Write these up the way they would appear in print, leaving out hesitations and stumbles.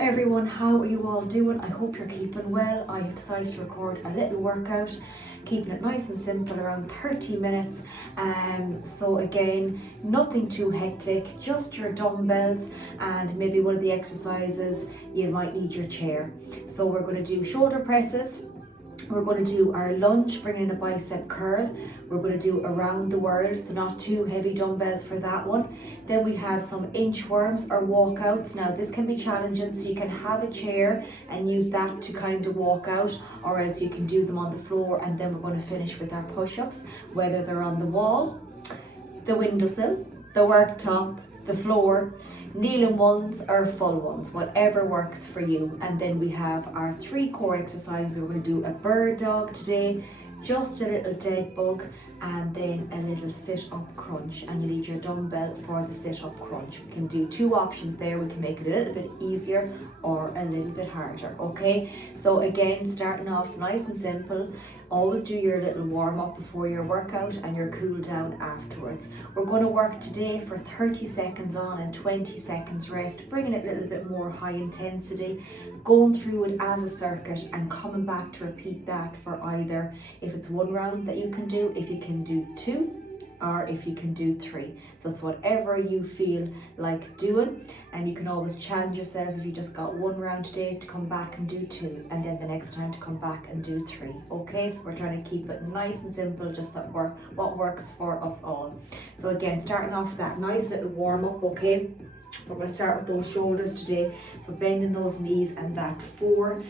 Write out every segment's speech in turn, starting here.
everyone, how are you all doing? I hope you're keeping well. I have decided to record a little workout, keeping it nice and simple, around 30 minutes. So again, nothing too hectic, just your dumbbells and maybe one of the exercises you might need your chair. So we're going to do shoulder presses. We're going to do our lunge, bringing in a bicep curl. We're going to do around the world, so not too heavy dumbbells for that one. Then we have some inchworms or walkouts. Now this can be challenging, so you can have a chair and use that to kind of walk out, or else you can do them on the floor, and then we're going to finish with our push-ups, whether they're on the wall, the windowsill, the worktop, the floor, kneeling ones or full ones, whatever works for you. And then we have our 3 core exercises. We're going to do a bird dog today, just a little dead bug, and then a little sit-up crunch. And you need your dumbbell for the sit-up crunch. We can do 2 options there. We can make it a little bit easier or a little bit harder, okay? So again, starting off nice and simple. Always do your little warm-up before your workout and your cool down afterwards. We're going to work today for 30 seconds on and 20 seconds rest, bringing it a little bit more high intensity, going through it as a circuit and coming back to repeat that for either, if it's 1 round that you can do, if you can do 2, or if you can do 3. So it's whatever you feel like doing, and you can always challenge yourself if you just got 1 round today to come back and do 2, and then the next time to come back and do 3. Okay, so we're trying to keep it nice and simple, just that what works for us all. So again, starting off with that nice little warm up, okay? We're going to start with those shoulders today. So bending those knees, and that for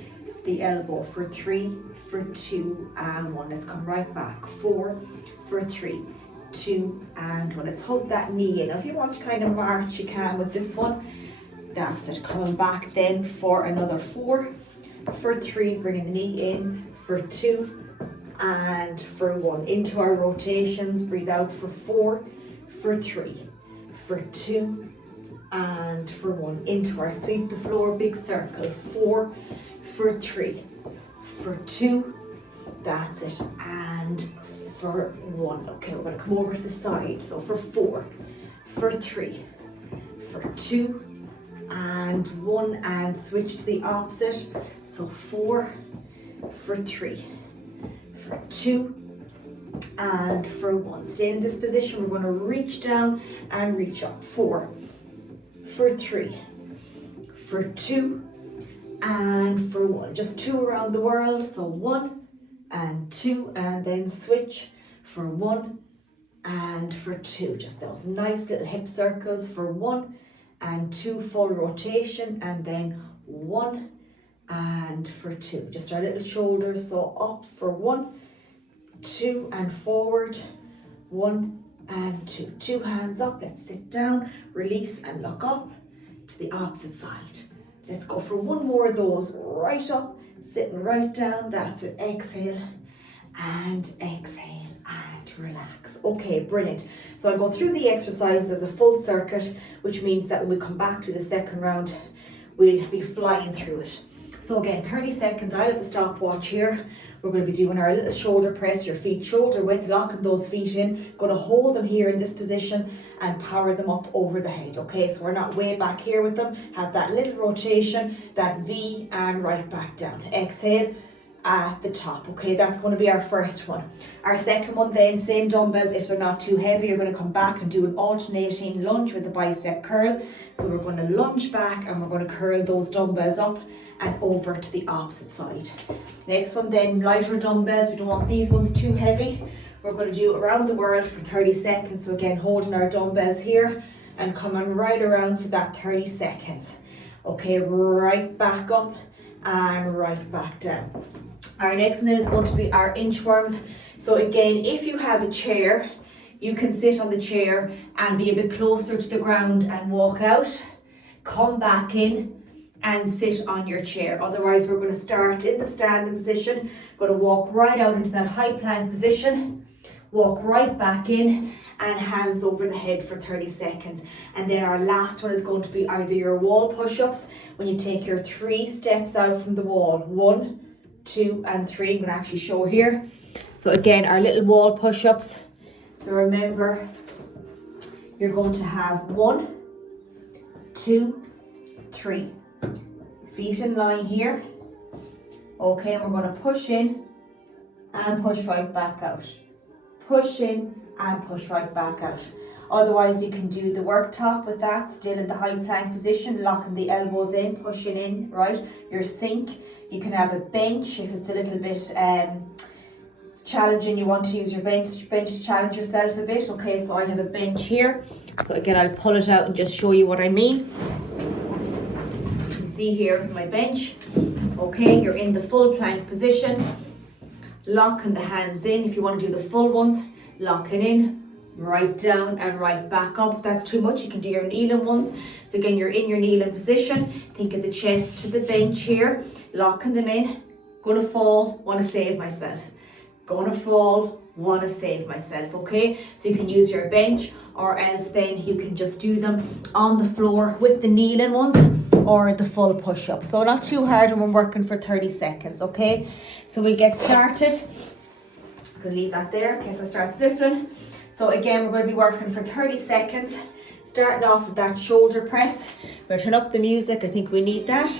the elbow, for 3, for 2 and 1. Let's come right back. 4, for 3, 2 and 1. Let's hold that knee in. Now, if you want to kind of march, you can with this one. That's it. Coming back then for another 4, for 3, bringing the knee in, for 2 and for 1. Into our rotations. Breathe out for 4, for 3, for 2 and for 1. Into our sweep the floor, big circle. 4, for 3, for 2. That's it. And for 1. Okay, we're going to come over to the side. So for 4, for 3, for 2 and 1, and switch to the opposite. So 4, for 3, for 2 and for 1. Stay in this position. We're going to reach down and reach up. 4, for 3, for 2 and for 1. Just 2 around the world. So 1 and 2, and then switch for 1 and for 2. Just those nice little hip circles for 1 and 2, full rotation, and then 1 and for 2. Just our little shoulders, so up for 1, 2 and forward, 1 and 2. 2 hands up. Let's sit down, release and look up to the opposite side. Let's go for 1 more of those. Right up, sitting right down. That's it. Exhale and exhale and relax. Okay, brilliant. So I'll go through the exercises as a full circuit, which means that when we come back to the second round, we'll be flying through it. So again, 30 seconds. I have the stopwatch here. We're going to be doing our little shoulder press, your feet shoulder width, locking those feet in. Going to hold them here in this position and power them up over the head. Okay, so we're not way back here with them. Have that little rotation, that V, and right back down. Exhale at the top. Okay, that's going to be our first one. Our second one then, same dumbbells. If they're not too heavy, you're going to come back and do an alternating lunge with the bicep curl. So we're going to lunge back and we're going to curl those dumbbells up and over to the opposite side. Next one then, lighter dumbbells. We don't want these ones too heavy. We're going to do around the world for 30 seconds. So again, holding our dumbbells here and coming right around for that 30 seconds. Okay, right back up and right back down. Our next one then is going to be our inchworms. So again, if you have a chair, you can sit on the chair and be a bit closer to the ground and walk out. Come back in and sit on your chair. Otherwise, we're going to start in the standing position. Going to walk right out into that high plank position. Walk right back in and hands over the head for 30 seconds. And then our last one is going to be either your wall push-ups, when you take your 3 steps out from the wall. 1, 2 and 3. I'm going to actually show here. So again, our little wall push-ups. So remember, you're going to have 1, 2, 3, Feet in line here. Okay, and we're going to push in and push right back out. Push in and push right back out. Otherwise, you can do the worktop with that, still in the high plank position, locking the elbows in, pushing in, right? Your sink. You can have a bench if it's a little bit challenging. You want to use your bench to challenge yourself a bit. Okay, so I have a bench here. So again, I'll pull it out and just show you what I mean. So you can see here my bench. Okay, you're in the full plank position. Locking the hands in. If you want to do the full ones, locking in. Right down and right back up. If that's too much, you can do your kneeling ones. So again, you're in your kneeling position. Think of the chest to the bench here, locking them in. Gonna fall, wanna save myself. Gonna fall, wanna save myself, okay? So you can use your bench, or else then you can just do them on the floor with the kneeling ones or the full push-up. So not too hard when we're working for 30 seconds, okay? So we get started. I'm gonna leave that there in case I start sniffling. So again, we're going to be working for 30 seconds, starting off with that shoulder press. We're going to turn up the music, I think we need that.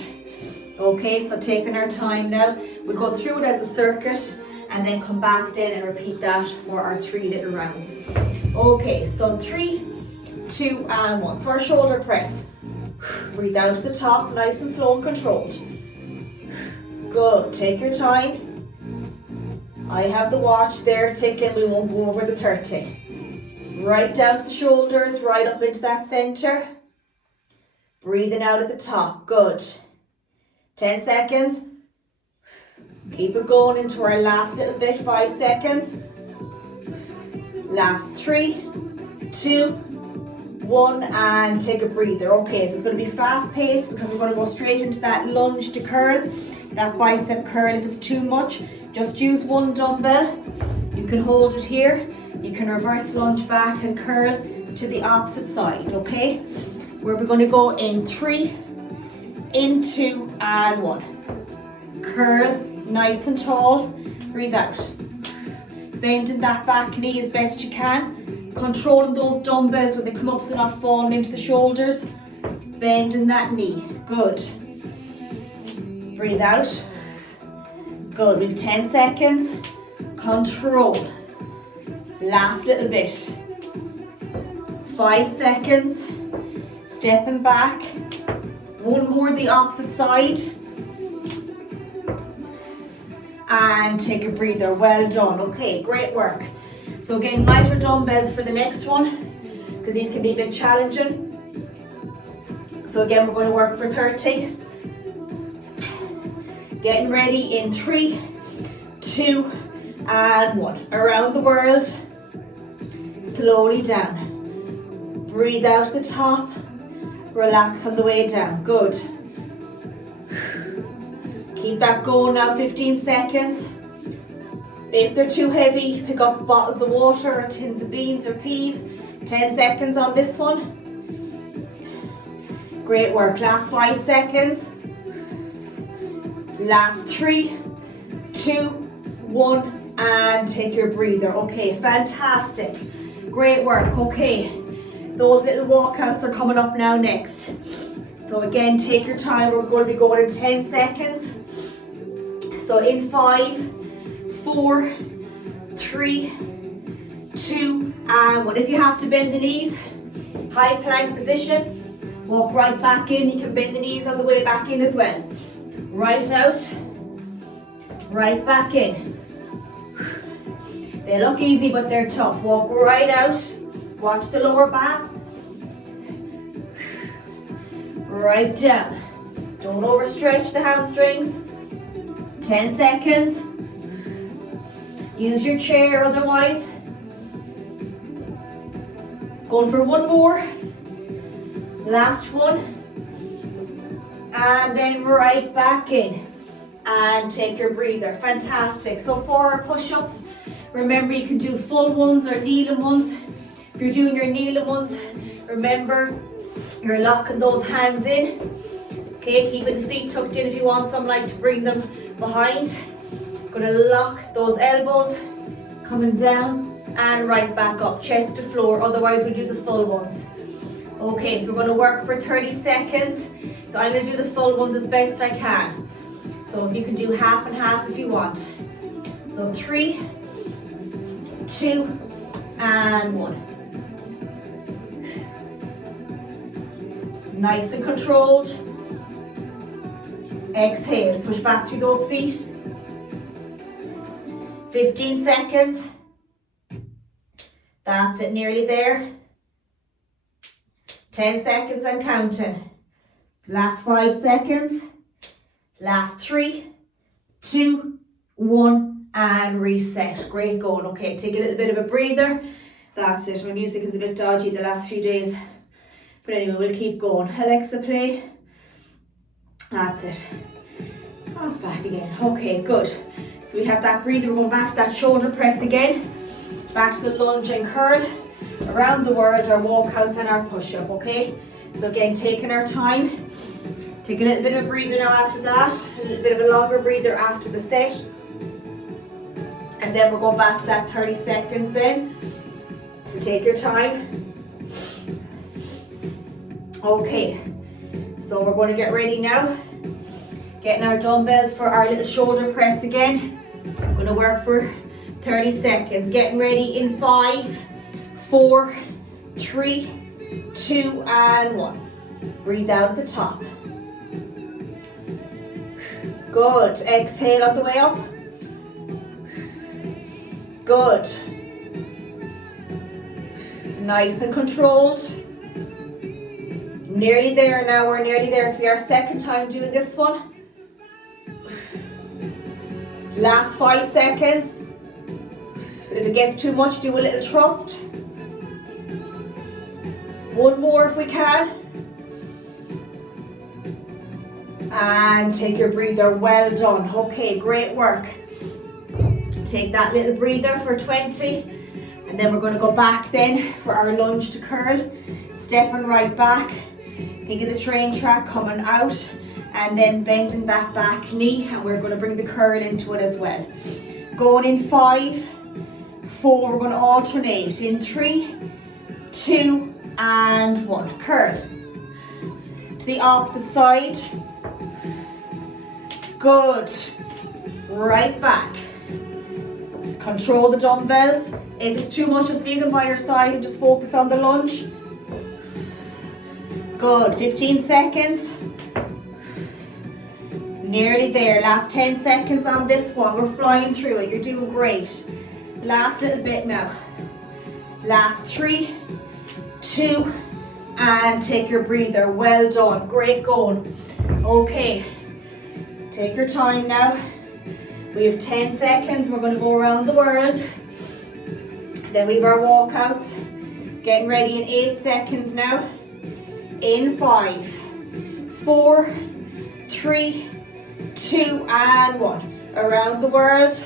Okay, so taking our time now. We'll go through it as a circuit and then come back then and repeat that for our 3 little rounds. Okay, so 3, 2 and 1. So our shoulder press. Breathe out to the top, nice and slow and controlled. Good, take your time. I have the watch there ticking, we won't go over the 30. Right down to the shoulders, right up into that center. Breathing out at the top, good. 10 seconds. Keep it going into our last little bit, 5 seconds. Last 3, 2, 1, and take a breather. Okay, so it's going to be fast paced because we're going to go straight into that lunge to curl. That bicep curl, if it's too much, just use one dumbbell. You can hold it here. You can reverse lunge back and curl to the opposite side, okay? We're going to go in 3, in 2, and 1. Curl, nice and tall. Breathe out. Bending that back knee as best you can. Controlling those dumbbells when they come up so not falling into the shoulders. Bending that knee. Good. Breathe out. Good. We have 10 seconds. Control. Last little bit. 5 seconds. Stepping back. One more the opposite side. And take a breather. Well done. Okay, great work. So again, lighter dumbbells for the next one, because these can be a bit challenging. So again, we're going to work for 30. Getting ready in 3, 2, and 1. Around the world. Slowly down. Breathe out at the top. Relax on the way down. Good. Keep that going now, 15 seconds. If they're too heavy, pick up bottles of water or tins of beans or peas. 10 seconds on this one. Great work. Last 5 seconds. Last 3, 2, 1, and take your breather. Okay, fantastic. Great work. Okay, those little walkouts are coming up now next. So again, take your time. We're going to be going in 10 seconds. So in 5, 4, 3, 2, and 1. If you have to bend the knees, high plank position, walk right back in. You can bend the knees on the way back in as well. Right out, right back in. They look easy, but they're tough. Walk right out. Watch the lower back. Right down. Don't overstretch the hamstrings. 10 seconds. Use your chair otherwise. Going for one more. Last one. And then right back in. And take your breather. Fantastic. So for our push-ups, remember you can do full ones or kneeling ones. If you're doing your kneeling ones, remember you're locking those hands in. Okay, keeping the feet tucked in if you want some, like to bring them behind. Gonna lock those elbows, coming down and right back up, chest to floor, otherwise we do the full ones. Okay, so we're gonna work for 30 seconds. So I'm going to do the full ones as best I can. So you can do half and half if you want. So 3, 2, and 1. Nice and controlled. Exhale, push back through those feet. 15 seconds. That's it, nearly there. 10 seconds and counting. Last 5 seconds. Last 3, 2, 1, and reset. Great going. Okay, take a little bit of a breather. That's it. My music is a bit dodgy the last few days. But anyway, we'll keep going. Alexa, play. That's it. That's back again. Okay, good. So we have that breather. We're going back to that shoulder press again. Back to the lunge and curl. Around the world, our walkouts and our push-up, okay? So again, taking our time. Take a little bit of a breather now after that. A little bit of a longer breather after the set. And then we'll go back to that 30 seconds then. So take your time. Okay, so we're going to get ready now. Getting our dumbbells for our little shoulder press again. I'm going to work for 30 seconds. Getting ready in 5, 4, 3, 2, and 1. Breathe out at the top. Good. Exhale on the way up. Good. Nice and controlled. Nearly there now, we're nearly there. So we are second time doing this one. Last 5 seconds. If it gets too much, do a little thrust. One more if we can. And take your breather, well done. Okay, great work. Take that little breather for 20. And then we're going to go back then for our lunge to curl. Stepping right back. Think of the train track coming out. And then bending that back knee. And we're going to bring the curl into it as well. Going in 5, 4, we're going to alternate. In 3, 2, and 1. Curl. To the opposite side. Good. Right back. Control the dumbbells. If it's too much, just leave them by your side and just focus on the lunge. Good. 15 seconds. Nearly there. Last 10 seconds on this one. We're flying through it. You're doing great. Last little bit now. Last 3, 2, and take your breather. Well done. Great going. Okay. Take your time now. We have 10 seconds. We're going to go around the world. Then we have our walkouts. Getting ready in 8 seconds now. In 5, 4, 3, 2, and 1. Around the world.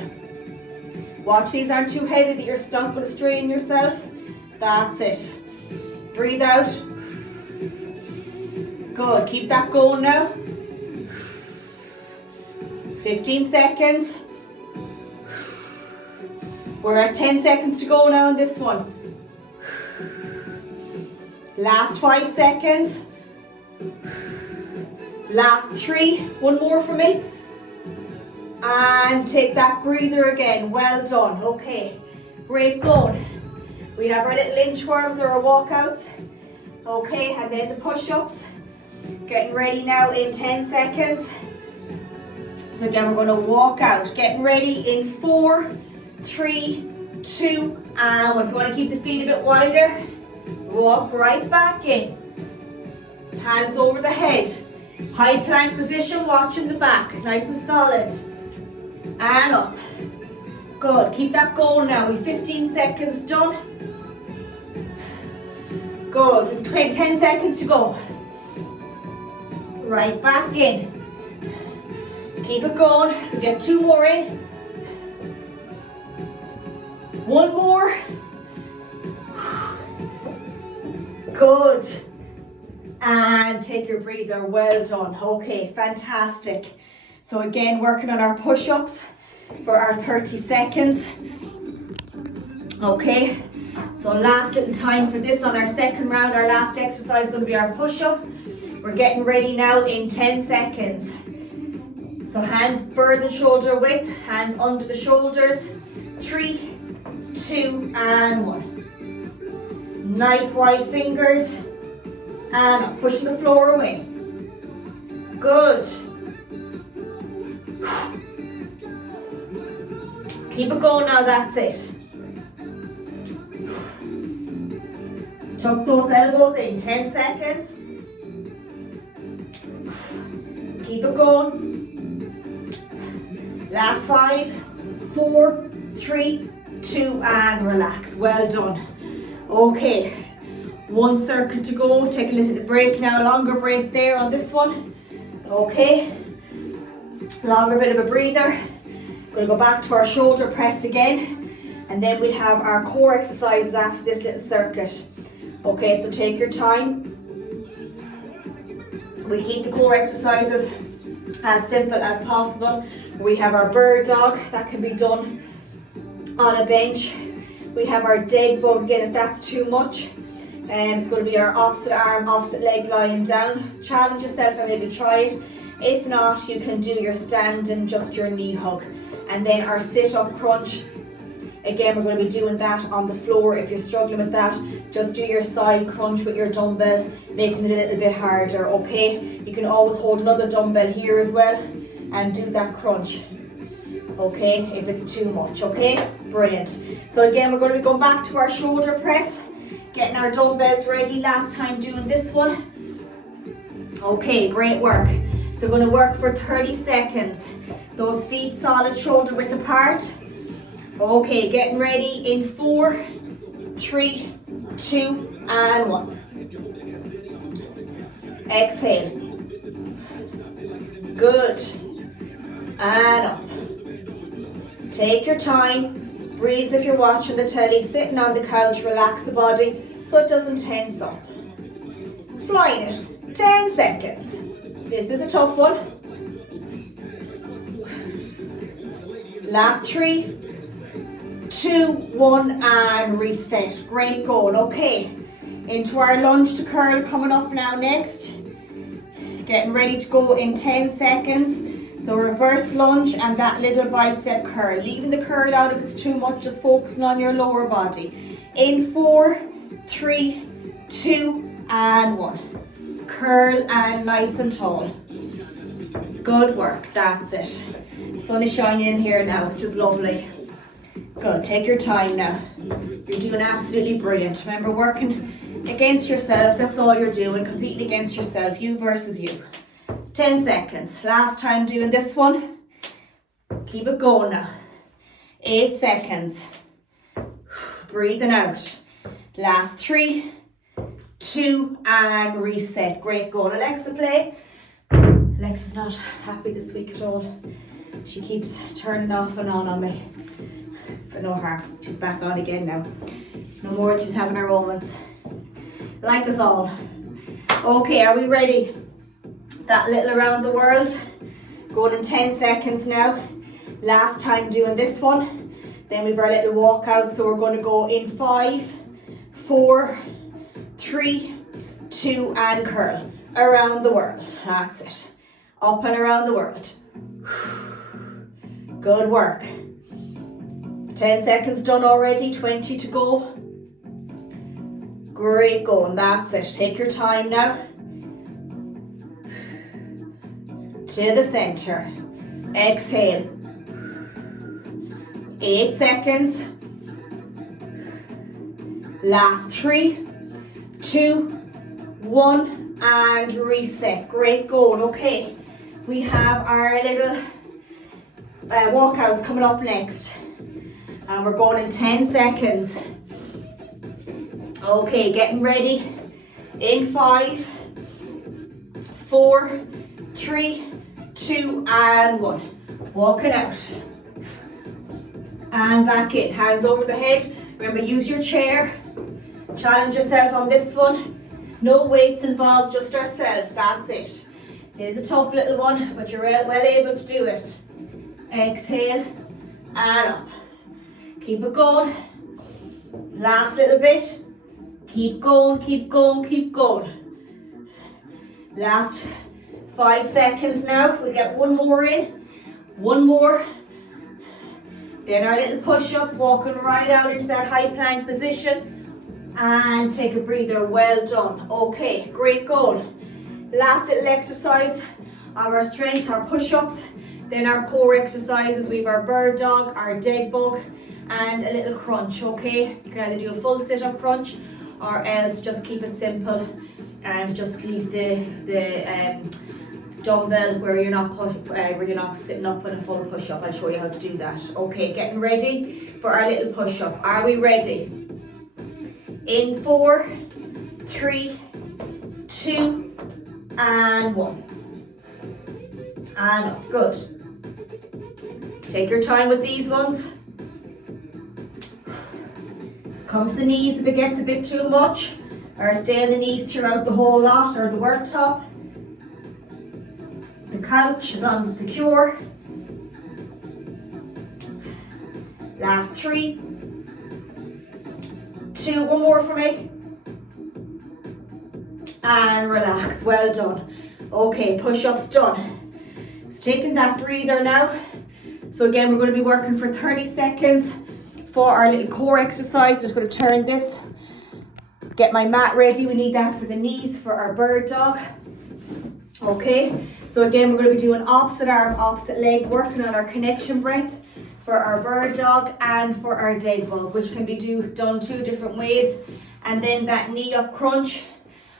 Watch these aren't too heavy that you're not going to strain yourself. That's it. Breathe out. Good. Keep that going now. 15 seconds. We're at 10 seconds to go now on this one. Last 5 seconds. Last 3. One more for me. And take that breather again. Well done. Okay. Great going. We have our little inchworms or our walkouts. Okay, and then the push-ups. Getting ready now in 10 seconds. So again, we're going to walk out. Getting ready in 4, 3, 2, and 1. If you want to keep the feet a bit wider, walk right back in. Hands over the head. High plank position, watching the back. Nice and solid. And up. Good. Keep that going now. We've 15 seconds done. Good. We've 10 seconds to go. Right back in. Keep it going. We'll get 2 more in. 1 more. Good. And take your breather. Well done. Okay, fantastic. So again, working on our push-ups for our 30 seconds. Okay, so last little time for this on our second round. Our last exercise is going to be our push-up. We're getting ready now in 10 seconds. So hands further than shoulder width, hands under the shoulders. 3, 2, and 1. Nice wide fingers. And pushing the floor away. Good. Keep it going now, that's it. Tuck those elbows in, 10 seconds. Keep it going. Last 5, 4, 3, 2, and relax. Well done. Okay, 1 circuit to go. Take a little break now, longer break there on this one. Okay, longer bit of a breather. We're going to go back to our shoulder press again, and then we'll have our core exercises after this little circuit. Okay, so take your time. We keep the core exercises as simple as possible. We have our bird dog, that can be done on a bench. We have our dead bug again if that's too much. And it's going to be our opposite arm, opposite leg lying down. Challenge yourself and maybe try it. If not, you can do your stand and just your knee hug. And then our sit-up crunch. Again, we're going to be doing that on the floor. If you're struggling with that, just do your side crunch with your dumbbell, making it a little bit harder, okay? You can always hold another dumbbell here as well and do that crunch, okay, if it's too much, okay? Brilliant. So again, we're going to be going back to our shoulder press, getting our dumbbells ready. Last time doing this one. Okay, great work. So we're going to work for 30 seconds. Those feet solid shoulder width apart. Okay, getting ready in 4, 3, 2, and 1. Exhale. Good. And up. Take your time. Breathe if you're watching the telly, sitting on the couch, relax the body so it doesn't tense up. Flying it. 10 seconds. This is a tough one. Last 3, 2, 1, and reset. Great going. Okay, into our lunge to curl coming up now next. Getting ready to go in 10 seconds. So reverse lunge and that little bicep curl. Leaving the curl out if it's too much, just focusing on your lower body. In 4, 3, 2, and 1. Curl and nice and tall. Good work, that's it. Sun is shining in here now, which is lovely. Good, take your time now. You're doing absolutely brilliant. Remember, working against yourself, that's all you're doing, competing against yourself, you versus you. 10 seconds, last time doing this one. Keep it going now. 8 seconds. Breathing out. Last 3, 2, and reset. Great going. Alexa, play. Alexa's not happy this week at all. She keeps turning off and on me. But no harm, she's back on again now. No more, she's having her moments. Like us all. Okay, are we ready? That little around the world. Going in 10 seconds now. Last time doing this one. Then we've our little walkout, so we're going to go in 5, 4, 3, 2, and curl. Around the world. That's it. Up and around the world. Good work. 10 seconds done already, 20 to go. Great going, that's it. Take your time now. To the center. Exhale. 8 seconds. Last 3, 2, 1, and reset. Great going. Okay, we have our little walkouts coming up next. And we're going in 10 seconds. Okay, getting ready. In 5, 4, 3, 2, and 1. Walking out. And back in. Hands over the head. Remember, use your chair. Challenge yourself on this one. No weights involved, just ourselves. That's it. It is a tough little one, but you're well able to do it. Exhale and up. Keep it going. Last little bit. Keep going, keep going, keep going. Last 5 seconds now. We get one more in. One more. Then our little push-ups, walking right out into that high plank position. And take a breather. Well done. Okay, great going. Last little exercise of our strength, our push-ups. Then our core exercises. We have our bird dog, our dead bug, and a little crunch, okay? You can either do a full sit-up crunch or else just keep it simple and just leave the dumbbell where you're not sitting up in a full push-up. I'll show you how to do that. Okay, getting ready for our little push-up. Are we ready? In 4, 3, 2, and 1. And up. Good. Take your time with these ones. Come to the knees if it gets a bit too much, or stay on the knees throughout the whole lot, or the worktop. The couch, as long as it's secure. Last 3, 2, one more for me. And relax, well done. Okay, push-ups done. It's taking that breather now. So again, we're going to be working for 30 seconds for our little core exercise. Just going to turn this, get my mat ready. We need that for the knees for our bird dog. Okay, so again, we're going to be doing opposite arm, opposite leg, working on our connection breath for our bird dog and for our dead bug, which can be done 2 different ways. And then that knee up crunch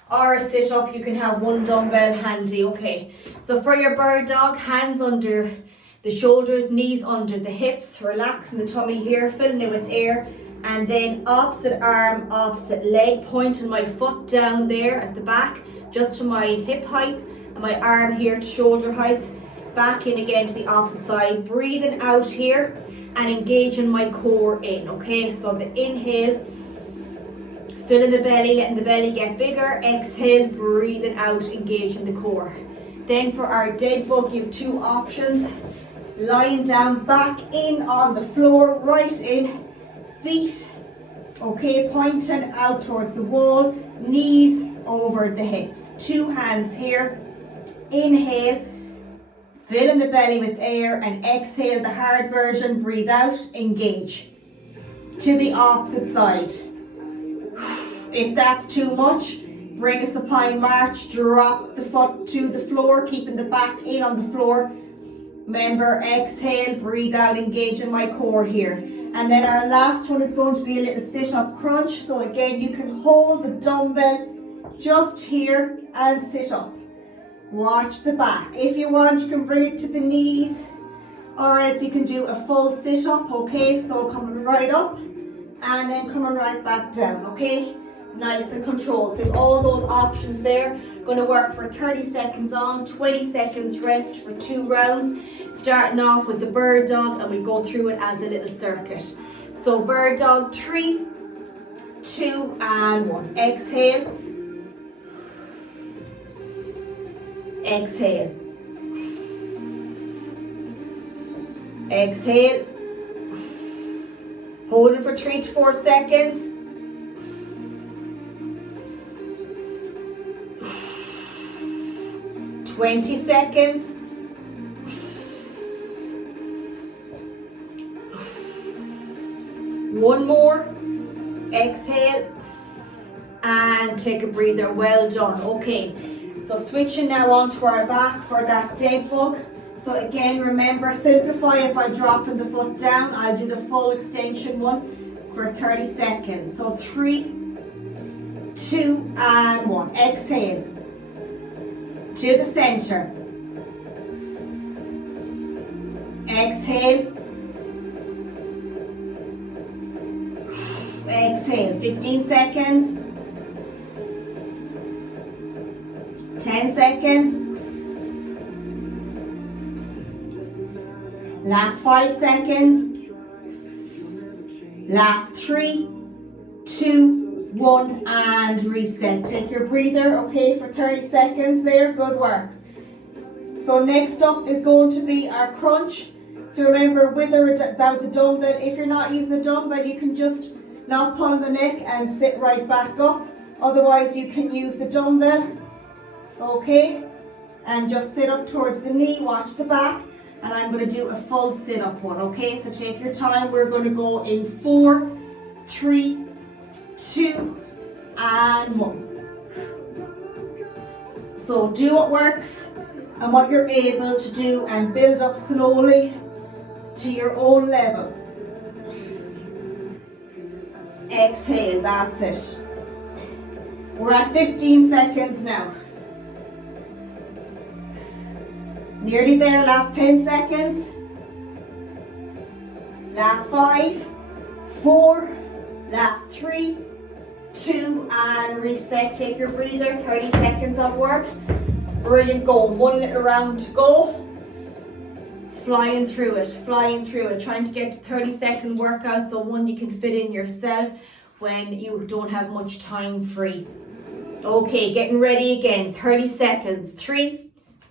or a sit up, you can have one dumbbell handy. Okay, so for your bird dog, hands under the shoulders, knees under the hips, relaxing the tummy here, filling it with air. And then opposite arm, opposite leg, pointing my foot down there at the back, just to my hip height, and my arm here to shoulder height. Back in again to the opposite side, breathing out here and engaging my core in. Okay, so the inhale, filling the belly, letting the belly get bigger. Exhale, breathing out, engaging the core. Then for our dead bug, you have 2 options. Lying down, back in on the floor, right in, feet, okay, pointing out towards the wall, knees over the hips. 2 hands here. Inhale, filling the belly with air, and exhale the hard version, breathe out, engage. To the opposite side. If that's too much, bring a supine march, drop the foot to the floor, keeping the back in on the floor. Remember, exhale, breathe out, engaging my core here. And then our last one is going to be a little sit-up crunch. So again, you can hold the dumbbell just here and sit up. Watch the back. If you want, you can bring it to the knees, or else you can do a full sit-up, okay? So coming right up and then coming right back down, okay? Nice and controlled. So all those options there. Going to work for 30 seconds on, 20 seconds rest for 2 rounds. Starting off with the bird dog, and we go through it as a little circuit. So bird dog, 3, 2, and 1. Exhale. Exhale. Exhale. Hold it for 3 to 4 seconds. Twenty seconds. One more. Exhale. And take a breather. Well done. Okay. So switching now onto our back for that dead bug. So again, remember, simplify it by dropping the foot down. I'll do the full extension one for 30 seconds. So 3, 2, and 1. Exhale. To the center. Exhale. Exhale. 15 seconds. 10 seconds. Last 5 seconds. Last 3, 2, 1, and reset. Take your breather, okay, for 30 seconds there. Good work. So next up is going to be our crunch. So remember, with or without the dumbbell. If you're not using the dumbbell, you can just not pull on the neck and sit right back up. Otherwise, you can use the dumbbell Okay? And just sit up towards the knee, watch the back, and I'm going to do a full sit-up one, okay? So take your time. We're going to go in 4, 3, 2, and 1. So do what works and what you're able to do and build up slowly to your own level. Exhale, that's it. We're at 15 seconds now. Nearly there, last 10 seconds. Last 5, 4, last 3, 2, and reset. Take your breather, 30 seconds of work. Brilliant, go. One little round to go. Flying through it, trying to get to 30-second workout, so one you can fit in yourself when you don't have much time free. Okay, getting ready again, 30 seconds, 3,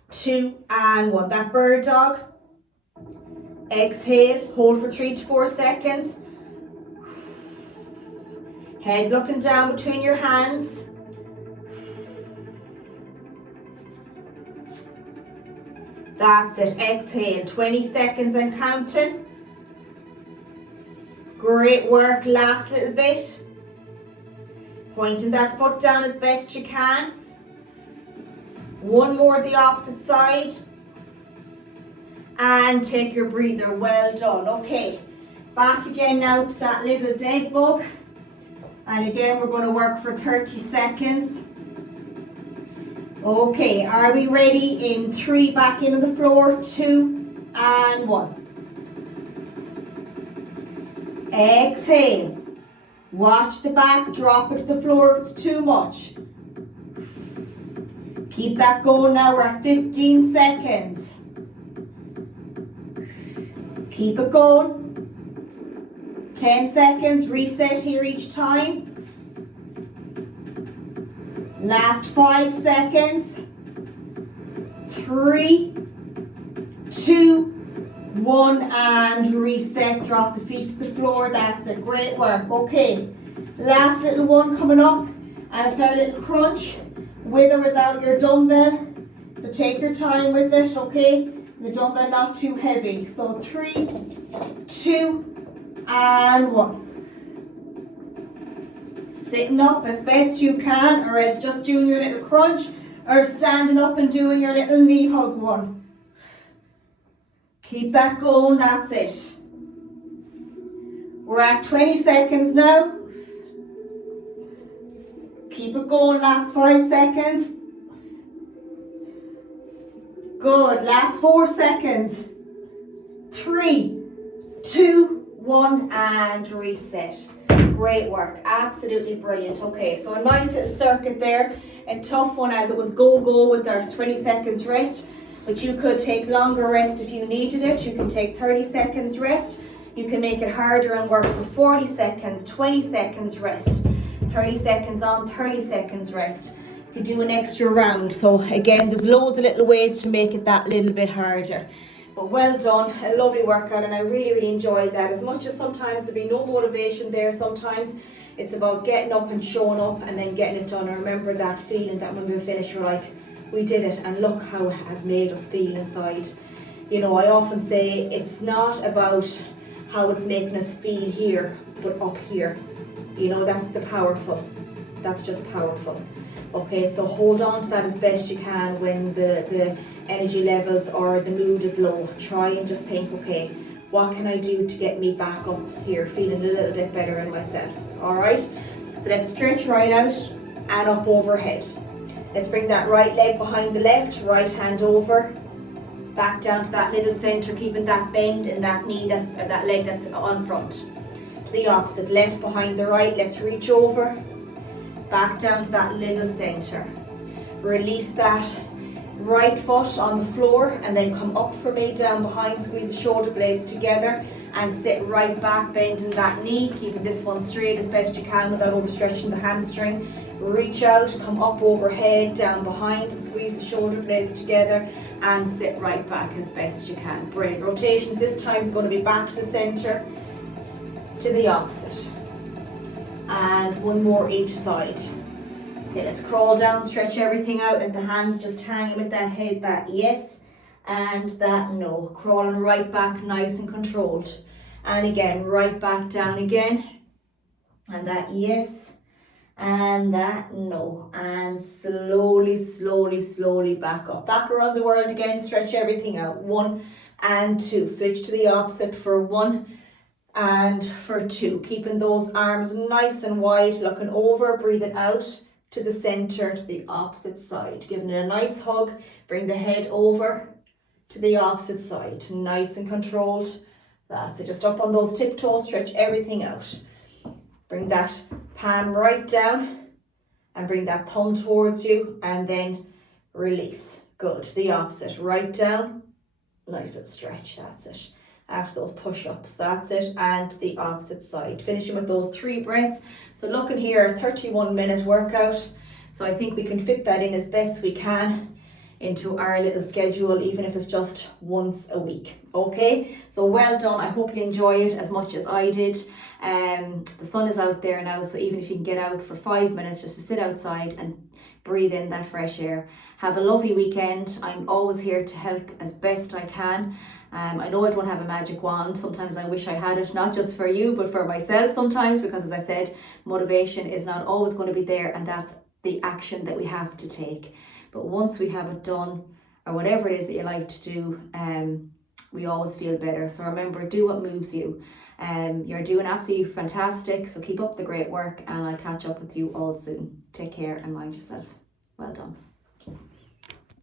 2, and 1. That bird dog. Exhale, hold for 3 to 4 seconds. Head looking down between your hands. That's it, exhale, 20 seconds and counting. Great work, last little bit. Pointing that foot down as best you can. One more the opposite side. And take your breather, well done. Okay, back again now to that little dead bug. And again, we're going to work for 30 seconds. Okay, are we ready? In 3, back into the floor, 2, and 1. Exhale. Watch the back, drop it to the floor if it's too much. Keep that going now, we're at 15 seconds. Keep it going. 10 seconds, reset here each time. Last 5 seconds. 3, 2, 1, and reset. Drop the feet to the floor. That's it. Great work. Okay, last little one coming up, and it's our little crunch, with or without your dumbbell. So take your time with it, okay? The dumbbell not too heavy. So 3, 2, and 1. Sitting up as best you can, or else just doing your little crunch, or standing up and doing your little knee hug one. Keep that going, that's it. We're at 20 seconds now. Keep it going, last 5 seconds. Good, last 4 seconds. 3, 2, 1, and reset. Great work, absolutely brilliant. Okay, so a nice little circuit there. A tough one as it was go with our 20 seconds rest. But you could take longer rest if you needed it. You can take 30 seconds rest. You can make it harder and work for 40 seconds, 20 seconds rest. 30 seconds on, 30 seconds rest. You could do an extra round. So again, there's loads of little ways to make it that little bit harder. But well done, a lovely workout, and I really enjoyed that. As much as sometimes there'll be no motivation there, sometimes it's about getting up and showing up and then getting it done. I remember that feeling that when we finish, we're like, we did it, and look how it has made us feel inside. You know, I often say it's not about how it's making us feel here, but up here. You know, that's the powerful. That's just powerful. Okay, so hold on to that as best you can when the energy levels or the mood is low. Try and just think, okay, what can I do to get me back up here, feeling a little bit better in myself? All right, so let's stretch right out and up overhead. Let's bring that right leg behind the left, right hand over, back down to that middle center, keeping that bend in that knee, that leg that's on front. To the opposite, left behind the right, let's reach over, back down to that little center. Release that right foot on the floor and then come up for me, down behind, squeeze the shoulder blades together and sit right back, bending that knee, keeping this one straight as best you can without overstretching the hamstring. Reach out, come up overhead, down behind and squeeze the shoulder blades together and sit right back as best you can. Brilliant. Rotations this time is going to be back to the center, to the opposite. And one more each side. Okay, let's crawl down, stretch everything out, and the hands just hanging with that head, that yes, and that no. Crawling right back, nice and controlled. And again, right back down again. And that yes, and that no. And slowly, slowly, slowly back up. Back around the world again, stretch everything out. 1 and 2. Switch to the opposite for 1 and for 2. Keeping those arms nice and wide, looking over, breathing out to the center, to the opposite side. Giving it a nice hug, bring the head over to the opposite side. Nice and controlled. That's it. Just up on those tiptoes, stretch everything out. Bring that palm right down and bring that thumb towards you and then release. Good. The opposite. Right down. Nice and stretch. That's it. After those push-ups. That's it. And the opposite side. Finishing with those 3 breaths. So looking here, a 31-minute workout. So I think we can fit that in as best we can into our little schedule, even if it's just once a week. Okay, so well done. I hope you enjoy it as much as I did. The sun is out there now, so even if you can get out for 5 minutes just to sit outside and breathe in that fresh air, have a lovely weekend. I'm always here to help as best I can. I know I don't have a magic wand. Sometimes I wish I had it, not just for you, but for myself sometimes, because as I said, motivation is not always going to be there, and that's the action that we have to take. But once we have it done, or whatever it is that you like to do, we always feel better. So remember, do what moves you. You're doing absolutely fantastic. So keep up the great work, and I'll catch up with you all soon. Take care and mind yourself. Well done.